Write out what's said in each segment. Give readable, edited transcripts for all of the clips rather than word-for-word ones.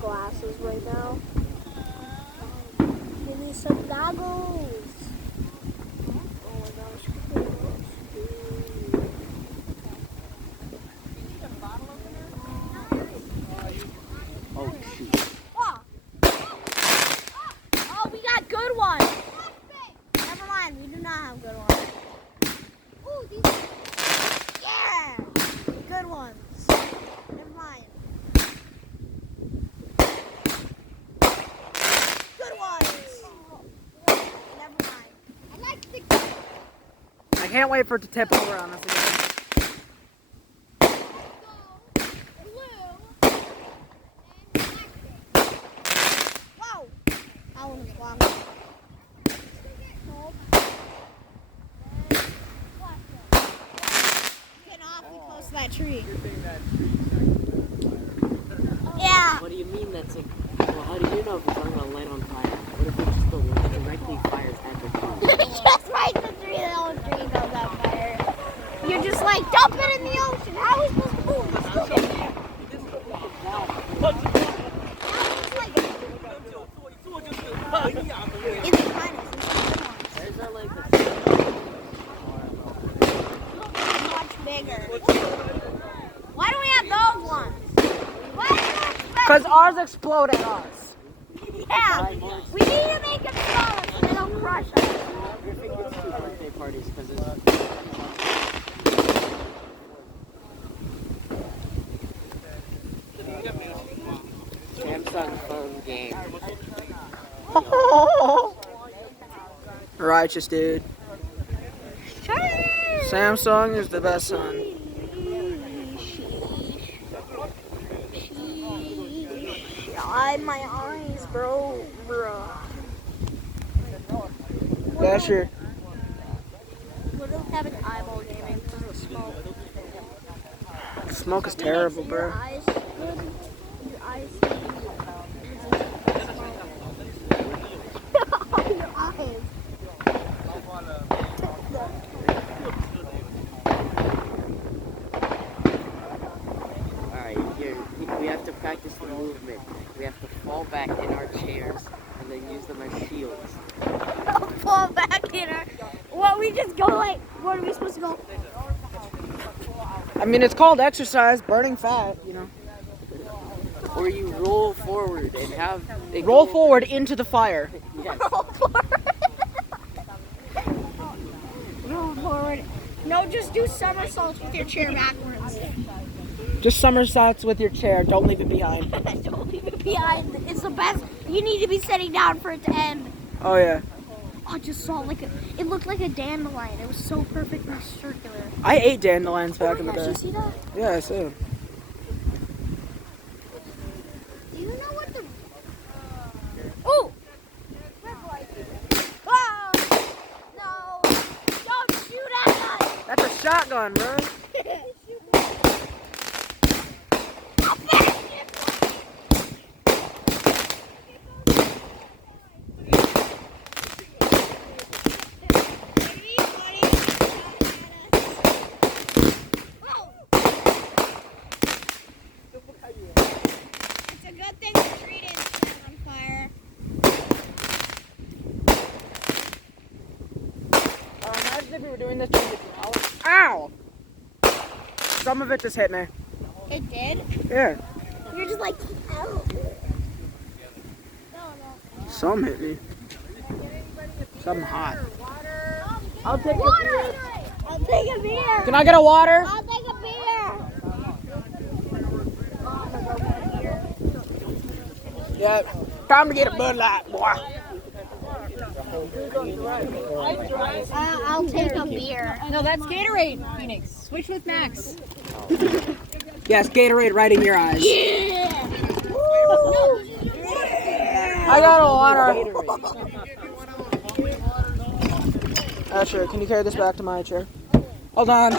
glasses right now. Give me some goggles. Oh my gosh. Oh, shoot. Oh. Oh, we got good ones. Never mind, we do not have good ones. Ooh, these. Yeah, good ones. Never mind. Good ones. Never mind. I like the. I can't wait for it to tip over on us again. Wow, that one was long. Getting awfully close to that tree. Yeah. What do you mean that's like, well, how do you know if it's on a light on fire? What if it just directly fires at the tree? Just right in the tree, the whole tree goes on fire. You're just like, dump it in the ocean. How are we supposed to move this? It's behind us. There's are like Much bigger. Why do we have those ones? Why do we expect? Because ours explode at us. Yeah. We need to make them smaller so they don't crush us. Griffin gets 2 birthday parties because it's Samsung phone game. Righteous, dude. Samsung is the best son. My eyes, bro. Yeah, sure. We don't have an eyeball gaming because of smoke. Smoke is terrible, bro. Your eyes. Your eyes. Your eyes. Alright, here, we have to practice the movement. We have to fall back in our chairs and then use them as shields. Fall back in our. What, we just go like. What are we supposed to go? I mean, it's called exercise, burning fat, you know. Or you roll forward and have it Roll go- forward into the fire. Yes. Roll forward. Roll forward. No, just do somersaults with your chair backwards. Just somersaults with your chair. Don't leave it behind. Don't leave it behind. It's the best. You need to be sitting down for it to end. Oh, yeah. Oh, I just saw like a. It looked like a dandelion. It was so perfectly circular. I ate dandelions back in the Did you day. see that? Yeah, I see. Do you know what the? Oh! Oh! No! Don't shoot at us! That's a shotgun, bro. It's a good thing the tree didn't set on fire. Imagine if we were doing this during the drought. Ow! Some of it just hit me. It did? Yeah. You're just like, ow. Some hit me. Some hot. I'll take Water! I'll take a beer. Can I get a water? I'll take a beer. Yeah. Time to get a Bud Light, boy. I'll take a beer. No, that's Gatorade, Phoenix. Switch with Max. Yes, Gatorade right in your eyes. Yeah. I got a water. Sure. Can you carry this back to my chair? Hold on.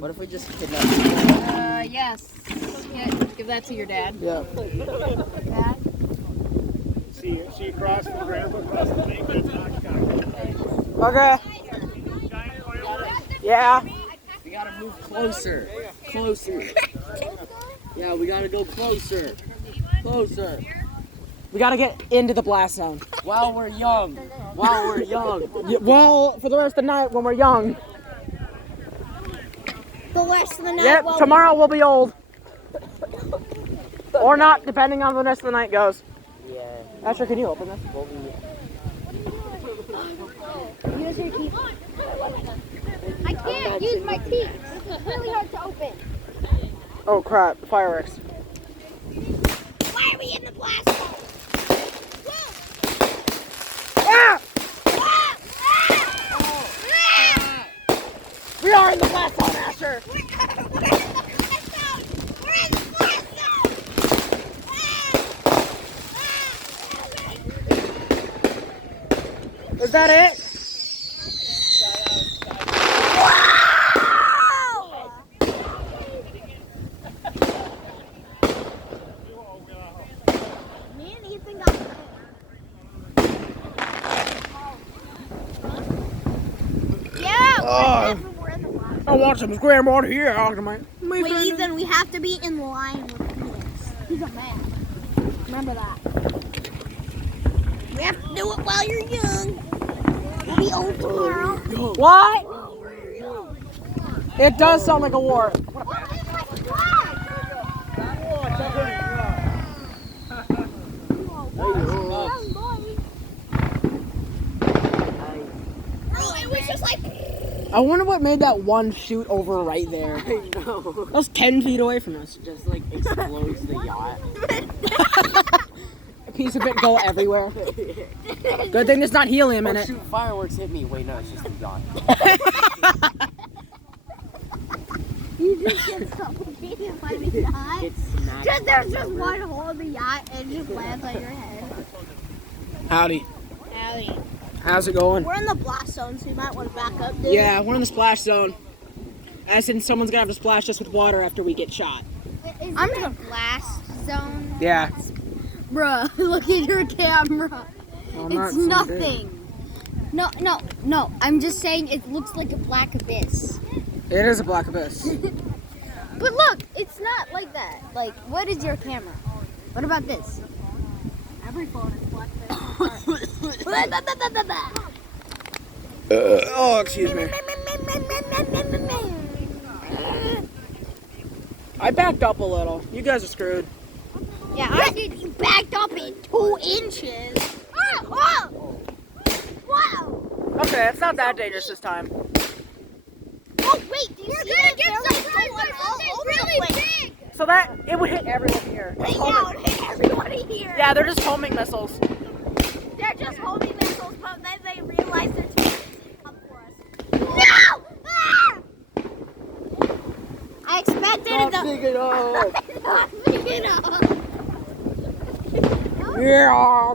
What if we just kidnap them? Yes. Yeah, give that to your dad. Yeah. Dad? She crossed from grandpa across the lake. That's not Okay. Yeah. We gotta move closer. Closer. Yeah, we gotta go closer. Closer. We gotta get into the blast zone. While we're young. While we're young. Well, for the rest of the night when we're young. The rest of the night. Yep, while tomorrow we'll be old. Or not, depending on how the rest of the night goes. Yeah. Asher, can you open this? We'll be... Use your key. I can't use my teeth. It's really hard to open. Oh crap, fireworks. Why are we in the blast zone? Ah! Ah! Ah! We are in the blast zone, Asher! We're in the blast zone! We're in the blast zone! Is that it? Me and Ethan got it. Yeah! We're in the blast zone. I want some scrambled here. Wait, Ethan, we have to be in line with Felix. He's a man. Remember that. We have to do it while you're young. We'll be old tomorrow. What? It does sound like a war. It was just like... I wonder what made that one shoot over right there. I know. That was 10 feet away from us. Just like explodes the yacht. A piece of it go everywhere. Good thing there's not helium in Oh it. shoot, fireworks hit me. Wait, no, it's just a yacht. You just get suffocated by the yacht. It's smacked. Just there's just one hole in the yacht and it just lands on your head. Howdy. Howdy. How's it going? We're in the blast zone, so you might want to back up, dude. Yeah, we're in the splash zone. As in, someone's gonna have to splash us with water after we get shot. I'm in the blast zone. Yeah. Bruh, look at your camera. Well, I'm not It's so nothing. No. I'm just saying it looks like a black abyss. big. It is a black abyss. But look, it's not like that. Like, what is your camera? What about this? Every phone is black abyss. Oh, excuse me. I backed up a little. You guys are screwed. Yeah, I did. You backed up in 2 inches. Oh! Wow! Okay, it's not that dangerous this time. Oh wait, do you see that? They're like going all over the place. So that, it would hit everyone here. Hey, now it hit everybody here. Yeah, they're just homing missiles. They're just homing missiles, but then they realize they're too easy to come for us. No! Ah! I expected it to... Pick it up. Not pick it up. Yeah.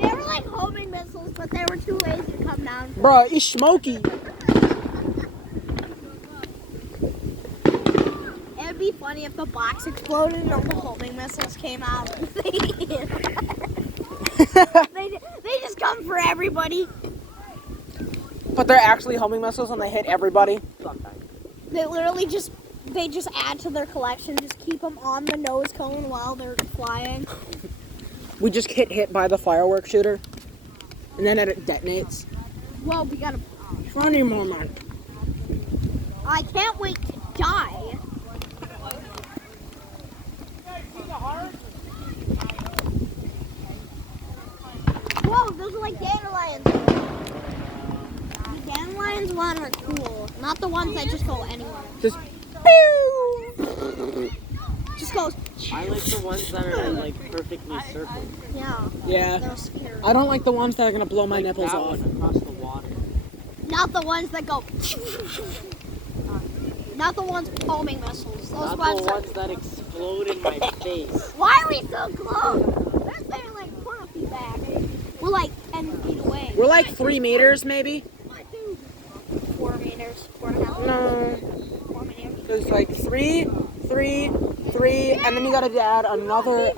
They were like homing missiles, but they were too lazy to come down. Bruh, it's smoky. It'd be funny if the box exploded and all the homing missiles came out. They just come for everybody. But they're actually homing missiles and they hit everybody. They literally just add to their collection. Just keep them on the nose cone while they're flying. We just get hit by the fireworks shooter. And then it detonates. Well, we gotta. Funny moment. I can't wait to die. Whoa, those are like dandelions. The dandelions one are cool, not the ones that just go anywhere. Just Just goes. I like the ones that are like perfectly circled. Yeah. yeah. They're scary. I don't like the ones that are gonna blow my Like nipples that off. one across the water. Not the ones that go. Not the ones with homing missiles. Those Not ones the are. ones that explode in my face. Why are we so close? They're saying like 4 feet back. We're like 10 feet away. We're like 3 meters maybe. 4 meters. 4.5. No. 4 meters. There's like 3, 3, 3, and then you gotta add another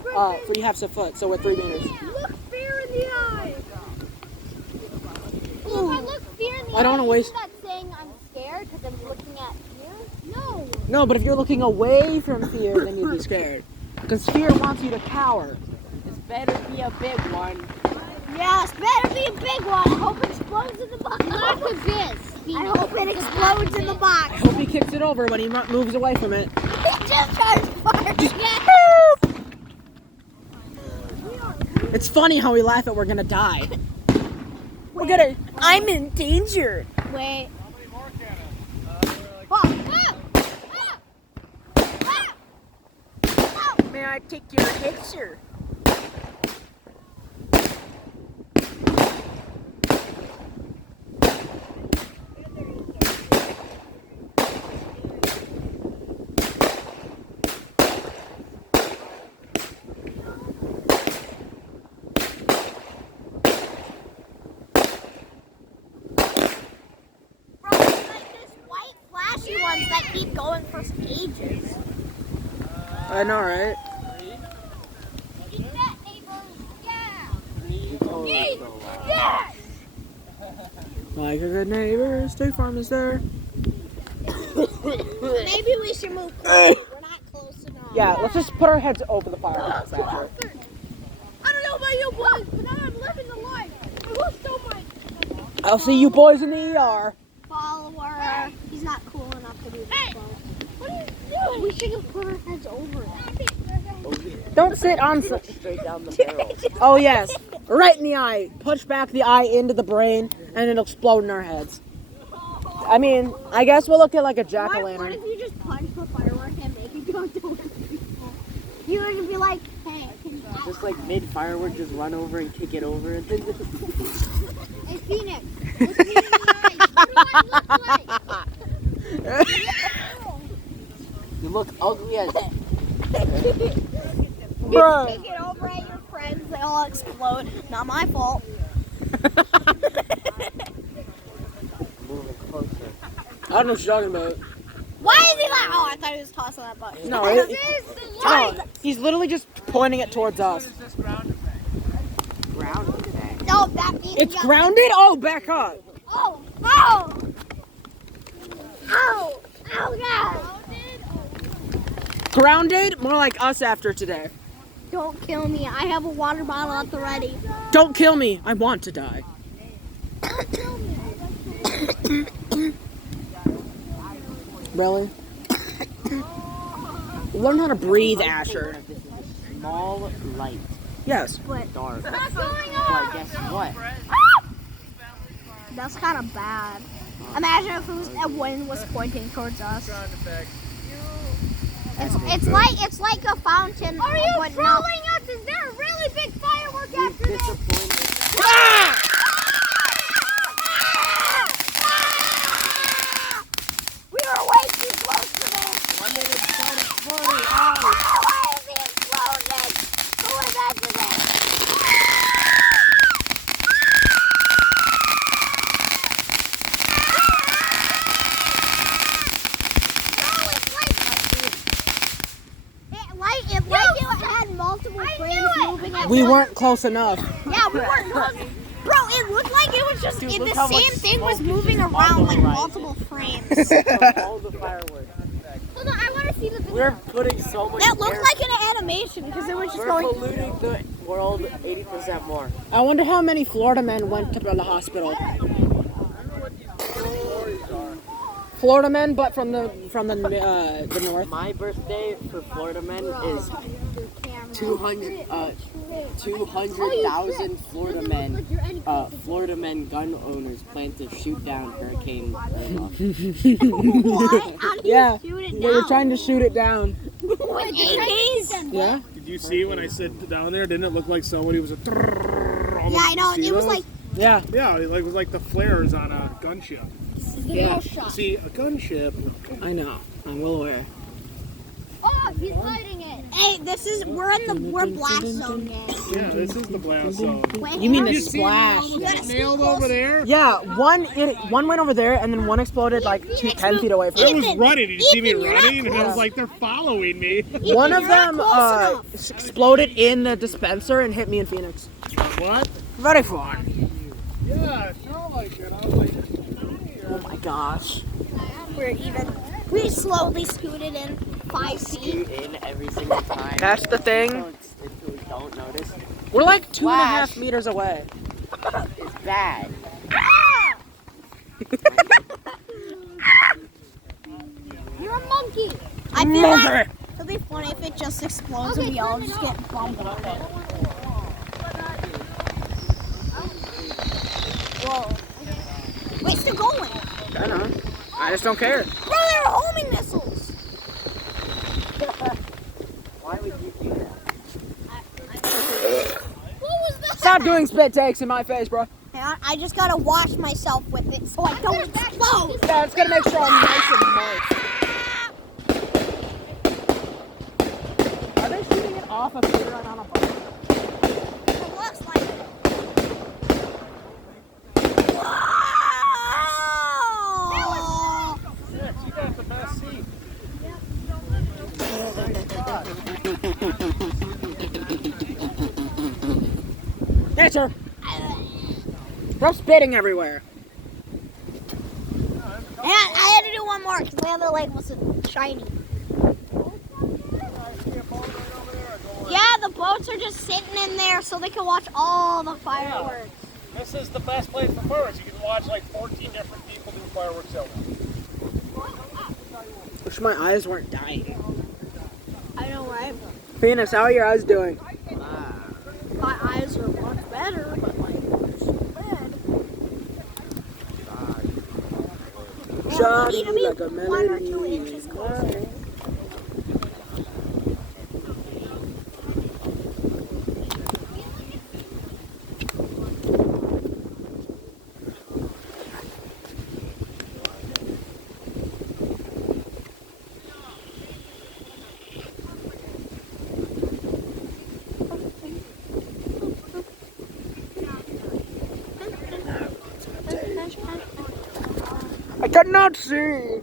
3/2 a foot, so we're 3 meters. Look fear in the eye. If I look fear in the I don't wanna waste- I'm not saying I'm scared because I'm looking at fear. No. No, but if you're looking away from fear, then you'd be scared. Because fear wants you to cower. This better be a big one. Yes, better be a big one. I hope it explodes in the box. Not the this. I hope it explodes in the box. Hope he kicks it over when he moves away from it. It just starts firing. It's funny how we laugh at we're gonna die. We're gonna. I'm in danger. Wait. May I take your picture? Ones that keep going for ages. I know, right? Yeah. Like a good neighbor, State Farm is there. Maybe we should move closer. We're not close enough. Yeah, let's just put our heads over the fire. I don't know about you boys, but I'm living the life. I wish so much. I'll see you boys in the ER. Follower. He's not cool enough to do this. Hey, what are you doing? We should have put our heads over it. Don't sit on. Straight down the barrel. Oh yes, right in the eye. Push back the eye into the brain, and it'll explode in our heads. I mean, I guess we'll look at like a What if jack-o'-lantern. you just punch the firework and make it go towards people? You would be like, hey, Just like mid firework, just run over and kick it over. And then hey Phoenix, look me in the eyes. What do I look like? you look ugly as Bruh. Take it over at your friends, they all explode. Not my fault. moving closer. I don't know what you're talking about. Why is he like, oh, I thought he was tossing that button. No, This it- is the No, light. he's literally just pointing it towards us. Ground effect. No, that means It's you- grounded? Oh, back up. Oh, oh! Ow! Ow, God! Grounded? More like us after today. Don't kill me. I have a water bottle at the ready. Don't kill me. I want to die. Really? Learn how to breathe, Asher. This is a small light, Yes. dark. What's going But guess what? That's kind of bad. Imagine if a wind was pointing towards us. It's like a fountain. Are you trolling us? Is there a really big firework after this? Disappointed. We were way too close to this. 1 minute 40. Why is he exploding? Who invented it? No, it's like it had multiple frames moving at We once. weren't close enough. Yeah, we weren't close. Bro, it looked like it was just Dude, the look how much same thing was smoke is moving just on around the like horizon. multiple frames. All the fireworks. Hold on, I want to see the video. We're putting so much That looked air- like an animation because it was just We're going. polluting the world 80% more. I wonder how many Florida men went to the hospital. Florida men, but from the north. My birthday for Florida men is 200,000 Florida men. Florida men gun owners plan to shoot down Hurricane Irma. What? How do you Yeah, shoot it they were down? trying to shoot it down. With AKs? Yeah. Did you see when I sit down there? Didn't it look like somebody was a? Yeah, I know. It was like Yeah. Yeah, it was like the flares on a gunship. Yeah. See, a gunship. I know. I'm well aware. oh, he's lighting it. Hey, we're blast zone, gang. Yeah, this is the blast zone. Wait, You mean here. the splash? You gotta scoot Nailed close. over there. Yeah, one went over there, and then one exploded like 10 feet away from I it. was running. Did you see me Ethan, you're not running? And I was close. like, they're following me. One of You're not them close enough. exploded in the dispenser and hit me in Phoenix. What? Very fun. Yeah, it felt like it. I was like, Oh my gosh. We're even. We slowly scooted in. 5 feet. scoot in every single time. That's the thing. Until we don't notice. We're like 2.5 Flash. meters away. It's bad. You're a monkey. I feel like it'll be funny if it just explodes and we all just get bumped on it. Whoa. Wait, still going. I know. I just don't care. Bro, they're homing missiles. Why would you do that? What was that? Stop doing spit takes in my face, bro. Hang on, I just gotta wash myself with it so I don't explode. Yeah, it's gonna make sure I'm nice and moist. Are they shooting it off a Peter and on a boat? It looks like it. Whoa! Yes, you got the best seat. Answer. Stop spitting everywhere. And I had to do one more because my other leg wasn't shiny. Yeah, the boats are just sitting in there so they can watch all the fireworks. This is the best place for fireworks. You can watch like 14 different people do fireworks out there. Wish my eyes weren't dying. I know, right? Phoenix, how are your eyes doing? My eyes are much better, but like, they're still bad. Shawty You need to be like a 1 or 2 melody. inches closer. I cannot see.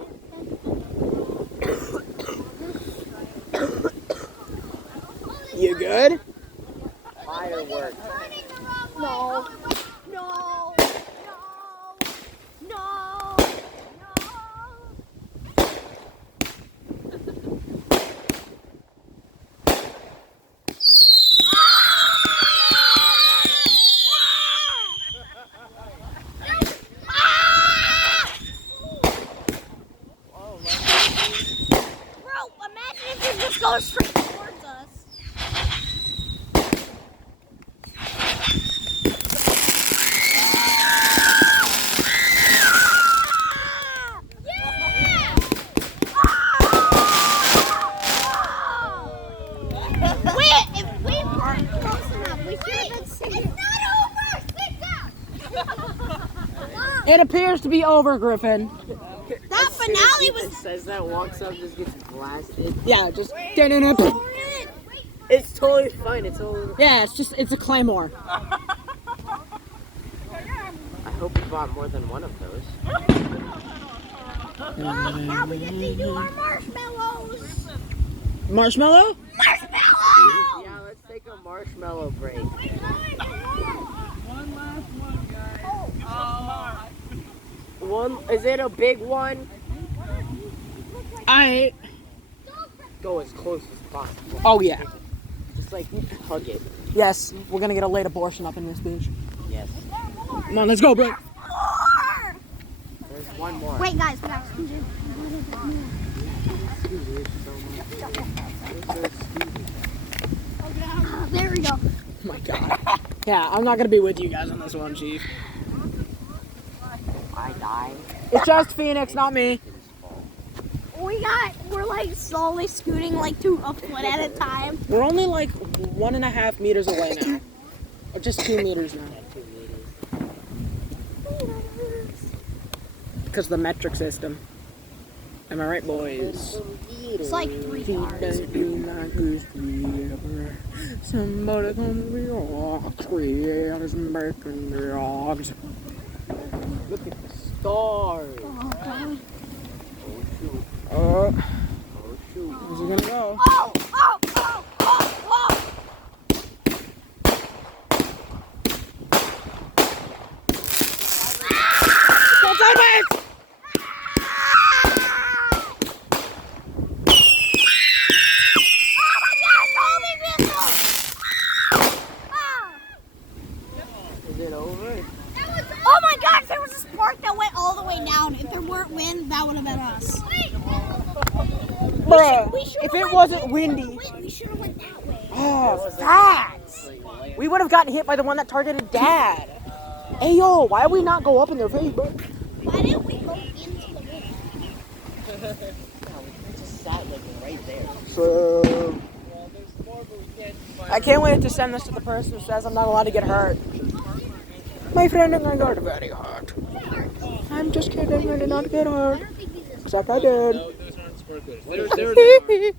You good? Fireworks. No. No. No. No. Bro, imagine if it just goes straight towards us. Yeah! Wait, if we weren't close enough, we should have been singing. It's not over! Sit down! It appears to be over, Griffin. That finale It was... says that, walks up, just gets blasted. Yeah, just. It's totally fine. It's all. Yeah, it's a claymore. I hope you bought more than one of those. Now we get to do our marshmallows! Marshmallow? Marshmallow! Yeah, let's take a marshmallow break. One, is it a big one? I. Go as close as possible. Oh yeah. Just like hug it. Yes, we're gonna get a late abortion up in this bitch. Yes. Come on, let's go, bro. More! There's one more. Wait, guys, we got to do There we go. Oh my god. Yeah, I'm not gonna be with you guys on this one, Chief. I die. It's just Phoenix, not me. We're like slowly scooting like to a foot at a time. We're only like 1.5 meters away now. Or just 2 meters now. 2 meters. Because of the metric system. Am I right, boys? It's like 3 cars. Somebody come to the rocks, wheels making the rocks. Look at the stars. Oh, Oh shoot. where's he gonna go? Oh, oh, oh, oh, oh. Go sideways! win, that would have been us. Bruh, we should've if it went- wasn't windy. Wait, we should have went that way. Oh, facts. We would have gotten hit by the one that targeted Dad. Hey, yo, why did we not go up in their face, bro? Why didn't we go into the wind? We just sat like right there. So, I can't wait to send this to the person who says I'm not allowed to get hurt. My friend and I got very hurt. I'm just kidding, I did not get hurt. Except I did. Those aren't sparklers. They're